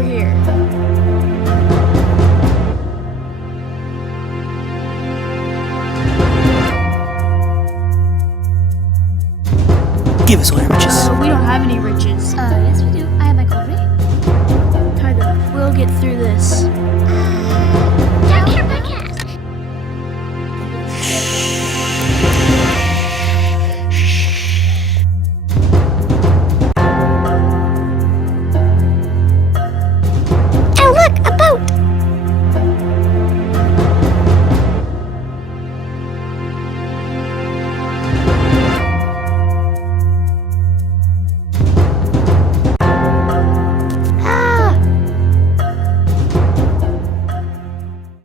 over here. Give us all your riches. We don't have any riches. Yes we do. I have my coffee. Tyler, we'll get through this.